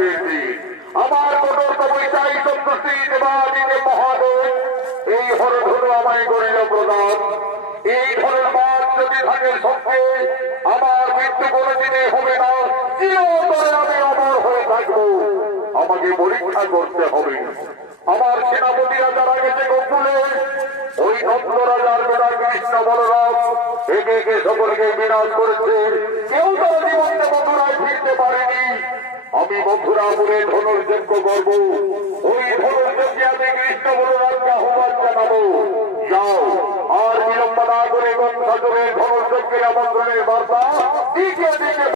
আজকের দিন আমার কঠোর তপস্যায় সন্তুষ্টি দেবাদিকে মহাদেব এই হরধনু আমায় করিল প্রদান। এই ধরনের মাছ যদি থাকে সঙ্গে আমার মৃত্যু কোনো দিনে হবে না, চিরতরে আমি অমর হয়ে থাকবো। আমাকে পরীক্ষা করতে হবে। আমার সেনাপতিরা যারা গেছে গোকুলে, ওই নন্দ রাজার বেটা কৃষ্ণ বলরাম একে একে সকলকে বিনাশ করেছে। কেউ তারা জীবনে মথুরায় ফিরতে পারেনি। আমি মথুরাপুরে ধনুর্যজ্ঞ করব। ওই ধনুর্যজ্ঞে আমি কৃষ্ণ বলরামকে আহ্বান জানাবো। যাও, আর বিলম্ব না করে গঙ্গাজলের ধনুর্যজ্ঞের আমন্ত্রণের বার্তা দিকে দিকে